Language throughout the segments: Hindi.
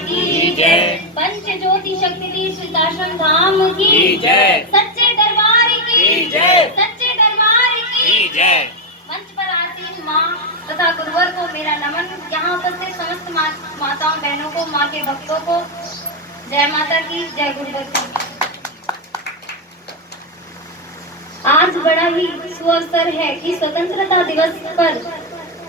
की जय। पंच ज्योति शक्ति तीर्थ सिद्धाश्रम धाम की जय। सच्चे दरबार की जय। सच्चे दरबार की जय। मंच पर आसीन माँ तथा गुरुवर को मेरा नमन। यहाँ उपस्थित समस्त माताओं बहनों को, माँ के भक्तों को जय माता की, जय गुरुवर की। आज बड़ा ही सुअवसर है कि स्वतंत्रता दिवस पर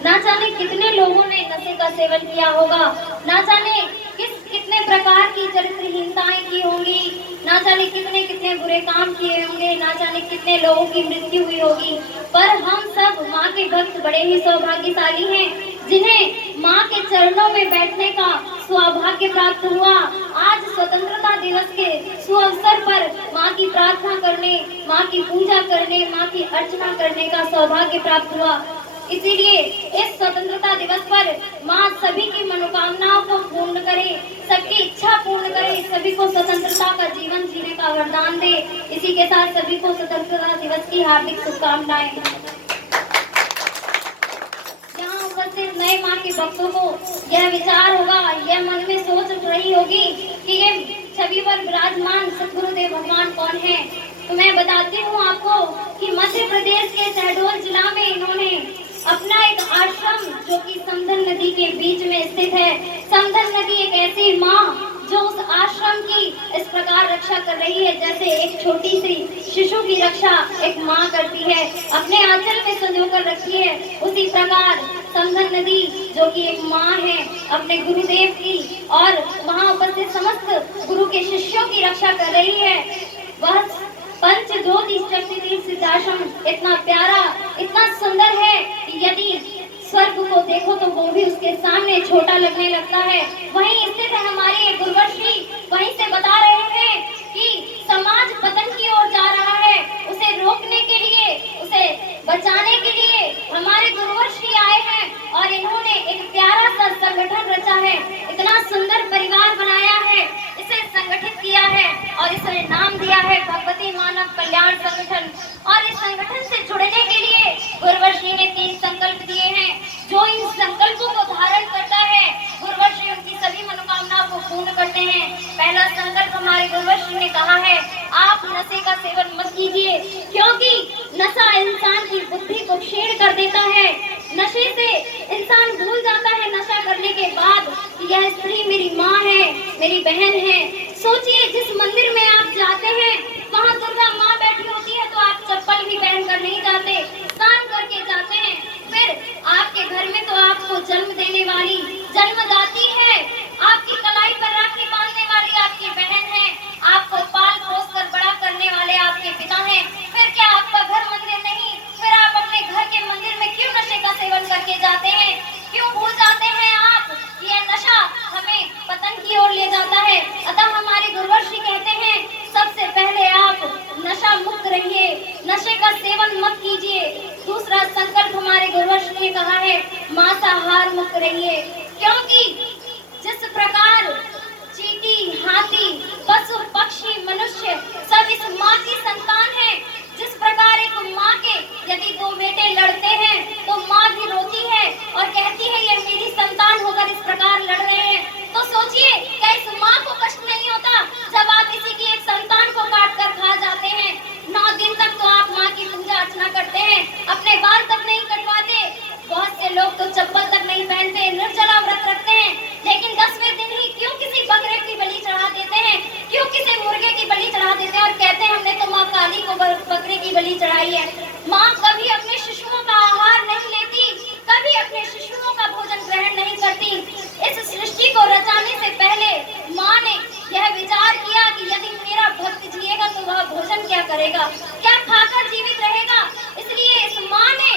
ना जाने कितने लोगों ने नशे का सेवन किया होगा, ना जाने कितने प्रकार की चरित्रहीनताएं की होंगी, ना जाने कितने कितने बुरे काम किए होंगे, ना जाने कितने लोगों की मृत्यु हुई होगी। पर हम सब माँ के भक्त बड़े ही सौभाग्यशाली हैं जिन्हें माँ के चरणों में बैठने का सौभाग्य प्राप्त हुआ। आज स्वतंत्रता दिवस के सुअवसर पर माँ की प्रार्थना करने, माँ की पूजा करने, माँ की अर्चना करने का सौभाग्य प्राप्त हुआ। इसीलिए इस स्वतंत्रता दिवस पर माँ सभी की मनोकामनाओं को पूर्ण करे, सबकी इच्छा पूर्ण करे, सभी को स्वतंत्रता का जीवन जीने का वरदान दे। इसी के साथ सभी को स्वतंत्रता दिवस की हार्दिक शुभकामनाएं। यहाँ उपस्थित नए माँ के भक्तों को यह विचार होगा, यह मन में सोच उठ रही होगी कि ये छवि पर विराजमान सद्गुरुदेव भगवान कौन है। तो मैं बताती हूँ आपको कि मध्य प्रदेश के शहडोल जिला में इन्होंने अपना एक आश्रम जो कि समधन नदी के बीच में स्थित है। समधन नदी एक ऐसी माँ जो उस आश्रम की इस प्रकार रक्षा कर रही है जैसे एक छोटी सी शिशु की रक्षा एक माँ करती है, अपने आंचल में संजोकर रखी है। उसी प्रकार समधन नदी जो कि एक माँ है अपने गुरुदेव की और वहाँ उपस्थित समस्त गुरु के शिष्यों की रक्षा कर रही है। वह पंच ज्योति शक्ति तीर्थ सिद्धाश्रम इतना प्यारा, इतना सुंदर है कि यदि स्वर्ग को देखो तो वो भी उसके सामने छोटा लगने लगता है। वहीं स्थित है हमारे गुरुवर श्री, वहीं से बता रहे हैं कि समाज पतन की ओर जा रहा है, उसे रोकने के लिए, उसे बचाने के लिए हमारे गुरुवर श्री आए हैं और इन्होंने एक प्यारा सा संगठन रचा है, इतना सुंदर परिवार बनाया है, इसे संगठित किया है और इसे नाम दिया है भगवती मानव कल्याण संगठन। और इस संगठन से जुड़ने के लिए गुरुवर श्री ने 3 संकल्प दिए हैं। जो इन संकल्पों को धारण करता है गुरुवर श्री उनकी सभी मनोकामनाओं को पूर्ण करते हैं। पहला संकल्प हमारे गुरुवर श्री ने कहा है, आप नशे का सेवन मत कीजिए क्योंकि नशा इंसान की बुद्धि को क्षीण कर देता है। नशे से इंसान भूल जाता है नशा करने के बाद कि यह स्त्री मेरी माँ है, मेरी बहन है। सोचिए जिस मंदिर में आप जाते हैं वहाँ दुर्गा माँ बैठी होती है तो आप चप्पल भी पहन कर नहीं जाते, स्नान करके जाते हैं। फिर आपके घर में तो आपको जन्म देने वाली जन्मदाती है, आपकी कलाई पर राखी बांधने वाली आपकी बहन है, आपको पाल पोस कर बड़ा करने वाले आपके पिता हैं। फिर क्या आपका घर मंदिर नहीं? फिर आप अपने घर के मंदिर में क्यों नशे का सेवन करके जाते हैं? क्यों भूल जाते हैं आप ये नशा हमें पतन की ओर ले जाता है? अतः हमारे गुरुवर श्री कहते हैं सबसे पहले आप नशा मुक्त रहिए, नशे का सेवन मत कीजिए। दूसरा संकल्प हमारे गुरुवर श्री ने कहा है, मांसाहार मुक्त रहिए क्योंकि जिस प्रकार चींटी, हाथी, पशु, पक्षी, मनुष्य सब इस माँ की संतान है। जिस प्रकार एक माँ के यदि 2 बेटे लड़ते हैं तो माँ भी रोती है और कहती है ये मेरी संतान होकर इस प्रकार लड़ रहे हैं। तो सोचिए क्या इस माँ को कष्ट नहीं होता जब आप किसी की एक संतान को काट कर खा जाते हैं? 9 दिन तक तो आप माँ की पूजा अर्चना करते हैं, अपने बाल तक नहीं कटवाते, बहुत से लोग तो चप्पल तक नहीं पहनते, निर्जला व्रत रखते हैं, लेकिन 10वें दिन ही क्यों किसी बकरे की बलि चढ़ा देते हैं, क्यों किसी मुर्गे की बलि चढ़ा देते हैं और कहते हैं हमने तो माँ काली को बकरे की बलि चढ़ाई है। माँ कभी अपने शिशुओं का आहार नहीं लेती, कभी अपने शिशुओं का भोजन ग्रहण नहीं करती। इस सृष्टि को रचाने से पहले माँ ने यह विचार किया कि यदि मेरा भक्त जिएगा तो वह भोजन क्या करेगा, क्या खाकर जीवित रहेगा। इसलिए इस माँ ने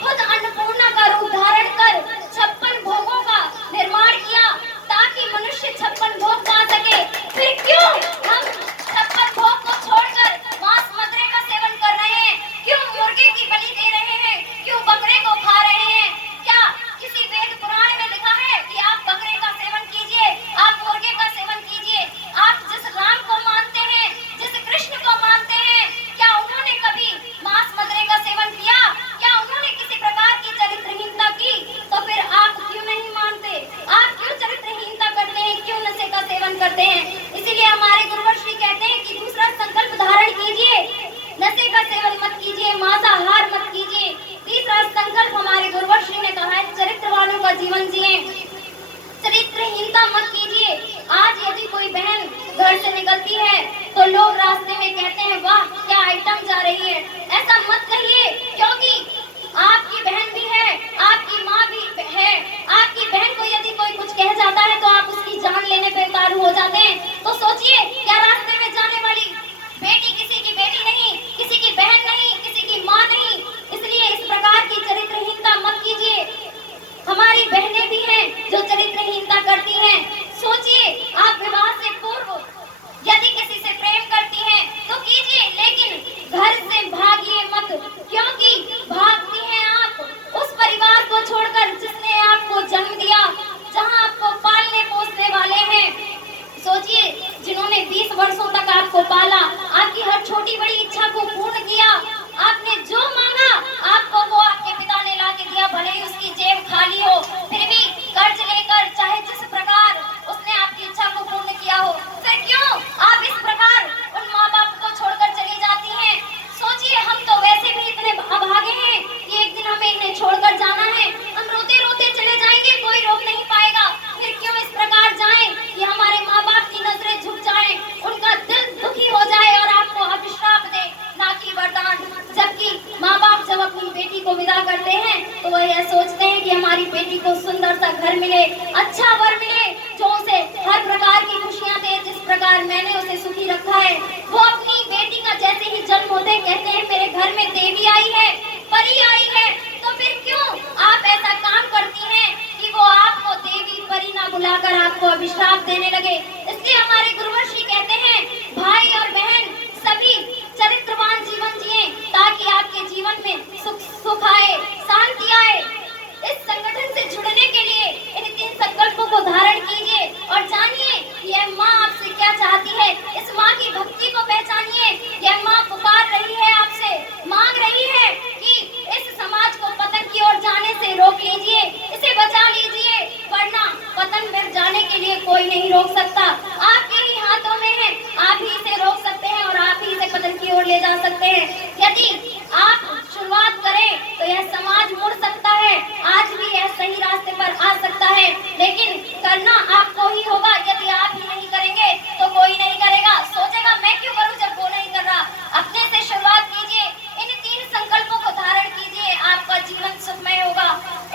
खुद अन्नपूर्णा का रूप धारण कर 56 भोगों का निर्माण किया ताकि मनुष्य 56 भोग पा सके। फिर क्यों हम 56 भोग को छोड़कर मांस मदिरे का सेवन कर रहे हैं? क्यों मुर्गे की बलि दे रहे हैं? क्यों बकरे को खा रहे हैं? क्या किसी वेद पुराण में लिखा है कि आप बकरे का सेवन कीजिए, आप मुर्गे का सेवन कीजिए? आप जिस राम को मानते हैं, जिस कृष्ण को मानते हैं, क्या उन्होंने कभी मांस मदिरे का सेवन किया? क्या उन्होंने किसी प्रकार की चरित्रहीनता की? तो फिर करते हैं। इसीलिए हमारे गुरुवर श्री कहते हैं कि दूसरा संकल्प धारण कीजिए, नशे का सेवन मत कीजिए, मांसाहार मत कीजिए। तीसरा संकल्प हमारे गुरुवर श्री ने कहा है चरित्रवानों का जीवन जिए, चरित्रहीनता मत कीजिए। आज यदि कोई बहन घर से निकलती है तो लोग रास्ते में कहते हैं वाह क्या आइटम जा रही है। ऐसा मत कहिए, क्योंकि आपकी बहन भी है, आपकी माँ भी है। आपकी बहन को यदि कोई कुछ कह जाता है तो आप उसकी जान लेने पे उतारू हो जाते हैं। तो सोचिए, क्या रास्ते में जाने वाली बेटी किसी की बेटी नहीं, किसी की बहन नहीं, किसी की माँ नहीं। इसलिए इस प्रकार की चरित्रहीनता मत कीजिए। हमारी बहनें भी हैं जो चरित्रहीनता करती हैं। सोचिए, आप विवाह से पूर्व यदि किसी से प्रेम करती हैं तो कीजिए, लेकिन घर से भागिए मत, क्योंकि भागती हैं आप उस परिवार को छोड़कर जिसने आपको जन्म दिया, जहां आपको पालने पोसने वाले हैं। सोचिए, जिन्होंने 20 वर्षों तक आपको पाला, आपकी हर छोटी बड़ी इच्छा को पूर्ण किया, आपने जो मांगा आपको वो आपके पिता ने ला के दिया। भले ही उसकी जेब खाली हो, फिर भी कर्ज लेकर, चाहे जिस प्रकार उसने आपकी इच्छा को पूर्ण किया हो, फिर क्यों आप इस प्रकार उन माँ बाप को छोड़कर चली जाती हैं? सोचिए, हम तो वैसे भी इतने अभागे हैं कि एक दिन हमें इन्हें छोड़कर जाना है। हम रोते रोते चले जाएंगे, कोई रोक नहीं पाएगा। फिर क्यों इस प्रकार जाएं कि हमारे माँ बाप की नजरें झुक जाएं, उनका दिल दुखी हो जाए और आपको अभिशाप दे, ना कि वरदान। जबकि माँ बाप जब अपनी बेटी को विदा करते हैं तो वह यह सोचते हैं कि हमारी बेटी को सुंदर सा घर मिले, अच्छा वर मिले, जो उसे हर प्रकार की खुशियां दे, जिस प्रकार मैंने उसे सुखी रखा है। वो अपनी बेटी का जैसे ही जन्म होते कहते हैं मेरे घर में देवी आई है, परी आई है। तो फिर क्यों आप ऐसा काम करती हैं कि वो आपको देवी परी ना बुलाकर आपको अभिशाप देने लगे? इसलिए हमारे गुरुवर श्री कहते हैं भाई और बहन सभी चरित्रवान जीवन जिए, ताकि आपके जीवन में सुख आए, शांति आए। इस संगठन से जुड़ने के लिए इन 3 संकल्पों को धारण कीजिए और जानिए यह माँ आपसे क्या चाहती है। इस माँ की भक्ति को पहचानिए। यह माँ पुकार रही है आपसे, मांग रही है कि इस समाज को पतन की ओर जाने से रोक लीजिए, इसे बचा लीजिए, वरना पतन में जाने के लिए कोई नहीं रोक सकता। आपके ही हाथों में है, आप ही इसे रोक सकते हैं और आप ही इसे पतन की ओर ले जा सकते हैं। यदि आप शुरुआत करें तो यह समाज मुड़ सकता है, आज भी यह सही रास्ते पर आ सकता है, लेकिन करना आपको ही होगा। यदि आप ही नहीं करेंगे तो कोई नहीं करेगा। सोचेगा मैं क्यों करूं जब वो नहीं कर रहा। अपने से शुरुआत कीजिए, इन 3 संकल्पों को धारण कीजिए, आपका जीवन सुखमय होगा।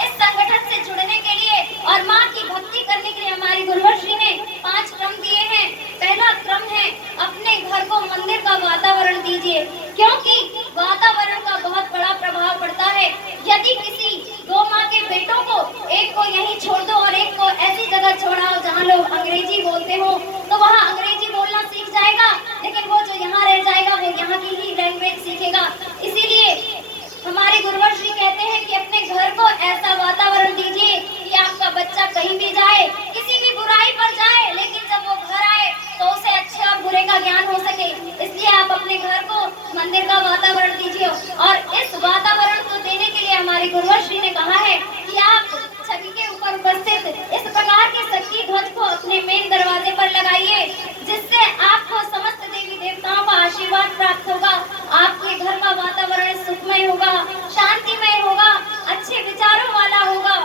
इस संगठन से जुड़ने के लिए और माँ की भक्ति करने के लिए हमारी गुरुवर श्री ने 5 क्रम दिए हैं। पहला क्रम है अपने घर को मंदिर का वातावरण दीजिए, क्योंकि वातावरण का बहुत बड़ा प्रभाव पड़ता है। यदि किसी 2 माँ के बेटों को, एक को यहीं छोड़ दो और एक को ऐसी जगह छोड़ाओ जहाँ लोग अंग्रेजी बोलते हो, तो वह अंग्रेजी बोलना सीख जाएगा, लेकिन वो जो यहाँ रह जाएगा वो यहाँ की ही लैंग्वेज सीखेगा। इसीलिए हमारे गुरुवर श्री कहते हैं कि अपने घर को ऐसा वातावरण दीजिए कि आपका बच्चा कहीं भी जाए, किसी भी बुराई पर जाए, लेकिन जब वो घर आए तो उसे अच्छे और बुरे का ज्ञान हो सके। इसलिए आप अपने घर को मंदिर का वातावरण दीजिए। और इस वातावरण को देने के लिए हमारे गुरुवर श्री ने कहा है कि आप छवि के ऊपर उपस्थित इस प्रकार के शक्ति ध्वज को अपने मेन दरवाजे पर लगाइए, जिससे आपको समस्त देवी देवताओं का आशीर्वाद प्राप्त होगा। आपके घर का वातावरण सुखमय होगा, शांतिमय होगा, अच्छे विचारों वाला होगा।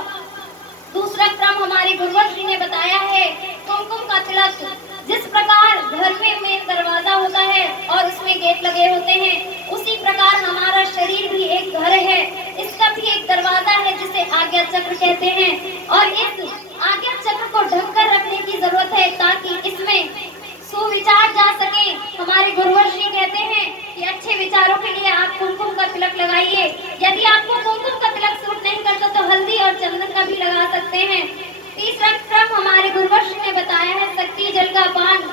दूसरा क्रम हमारे गुरुवर श्री ने बताया है कुमकुम का तिलक। जिस प्रकार घर में मेन दरवाजा होता है और उसमें गेट लगे होते हैं, उसी प्रकार हमारा शरीर भी एक घर है, इसका भी एक दरवाजा है जिसे आज्ञा चक्र कहते हैं। और इस आज्ञा चक्र को ढक कर रखने की जरूरत है ताकि इसमें सुविचार जा सके। हमारे गुरुवर श्री कहते हैं कि अच्छे विचारों के लिए आप कुमकुम का तिलक लगाइए। यदि आपको कुमकुम का तिलक सूट नहीं करता तो हल्दी और चंदन का भी लगा सकते हैं। तीसरा क्रम हमारे गुरुवर श्री ने बताया है शक्ति जल का पान।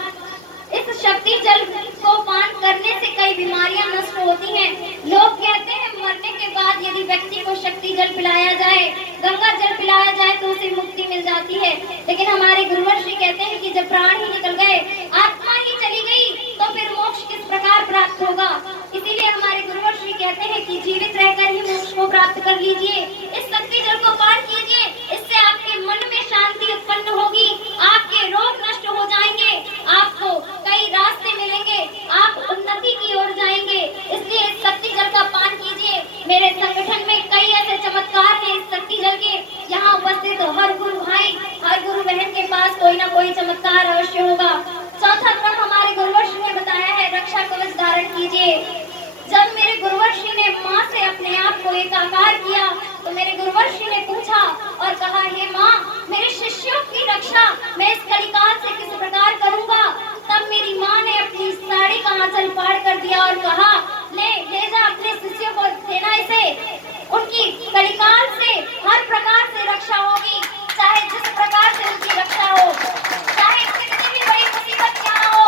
इस शक्ति जल को पान करने से कई बीमारियां नष्ट होती हैं। लोग कहते हैं मरने के बाद यदि व्यक्ति को शक्ति जल पिलाया जाए, गंगा जल पिलाया जाए तो उसे मुक्ति मिल जाती है, लेकिन हमारे गुरुवर श्री कहते हैं कि जब प्राण ही निकल गए, आत्मा ही चली गई, तो फिर मोक्ष किस प्रकार प्राप्त होगा। इसीलिए हमारे गुरुवर श्री कहते हैं कि जीवित रहकर ही मोक्ष को प्राप्त कर लीजिए। इस शक्ति जल को पान कीजिए, इससे आपके मन में शांति उत्पन्न होगी, आपके रोग नष्ट हो जाएंगे, अवश्य होगा। चौथा क्रम हमारे गुरुवर्षि ने बताया है, रक्षा कवच धारण कीजिए। जब मेरे गुरुवर्षि ने माँ से अपने आप को एकाकार किया तो मेरे गुरुवर्षि ने पूछा और कहा, हे माँ, मेरे शिष्यों की रक्षा मैं इस कलिकाल से किस प्रकार करूंगा? तब मेरी माँ ने अपनी साड़ी का आंचल फाड़ कर दिया और कहा, ले जा अपने शिष्यों को देना इसे। उनकी कलिकाल से हर प्रकार से रक्षा होगी, चाहे जिस प्रकार से उनकी रक्षा हो, चाहे कितनी भी बड़ी मुसीबत यहाँ हो,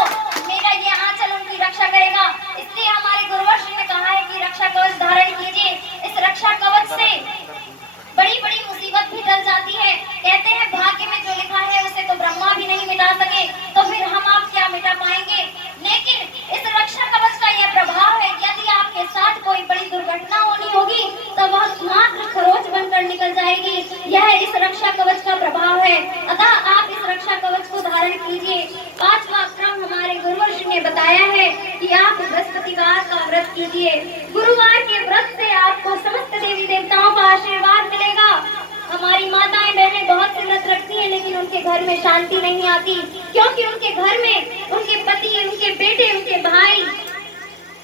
मेरा ये आंचल उनकी रक्षा करेगा। इसलिए हमारे गुरुवर्षि ने कहा है कि रक्षा कवच धारण कीजिए। इस रक्षा कवच से बड़ी बड़ी मुसीबत भी टल जाती है। कहते हैं भाग्य में जो लिखा है उसे तो ब्रह्मा भी नहीं मिटा सके, तो फिर हम आप क्या मिटा पाएंगे? लेकिन इस रक्षा कवच का यह प्रभाव है, यदि आपके साथ कोई बड़ी दुर्घटना होनी होगी तो वह मात्र खरोच बनकर निकल जाएगी। यह इस रक्षा कवच का प्रभाव है। अतः आप इस रक्षा कवच को धारण कीजिए। पांचवा क्रम हमारे गुरुवर्षि ने बताया है कि आप बृहस्पतिवार का व्रत कीजिए। गुरुवार के व्रत से आपको समस्त देवी देवताओं का आशीर्वाद मिलेगा। हमारी माताएं बहनें बहुत से व्रत रखती हैं, लेकिन उनके घर में शांति नहीं आती, क्योंकि उनके घर में उनके पति, उनके बेटे, उनके भाई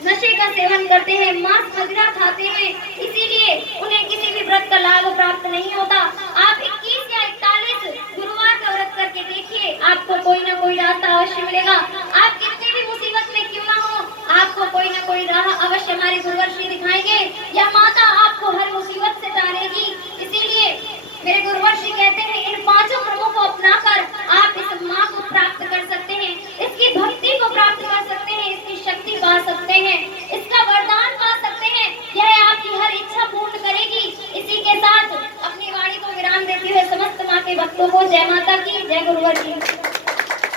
नशे का सेवन करते हैं, मांस मदिरा खाते हैं, इसीलिए उन्हें किसी भी व्रत का लाभ प्राप्त नहीं होता। आप 21 या 41 गुरुवार का व्रत करके देखिए, आपको कोई ना कोई रास्ता अवश्य मिलेगा। आप कितनी भी मुसीबत में क्यों ना हो, आपको कोई ना कोई राह अवश्य हमारे गुरुवर्षि दिखाएंगे। यह माता आपको हर मुसीबत से तारेगी। इसीलिए मेरे गुरुवर्षि कहते हैं, इन पांचों क्रमों को अपनाकर आप इस माँ को प्राप्त कर सकते हैं, इसकी भक्ति को प्राप्त कर सकते हैं, इसकी शक्ति पा सकते हैं, इसका वरदान पा सकते हैं। यह आपकी हर इच्छा पूर्ण करेगी। इसी के साथ अपनी वाणी को विराम देते हुए समस्त माँ के भक्तों को जय माता की, जय गुरुवर्षि।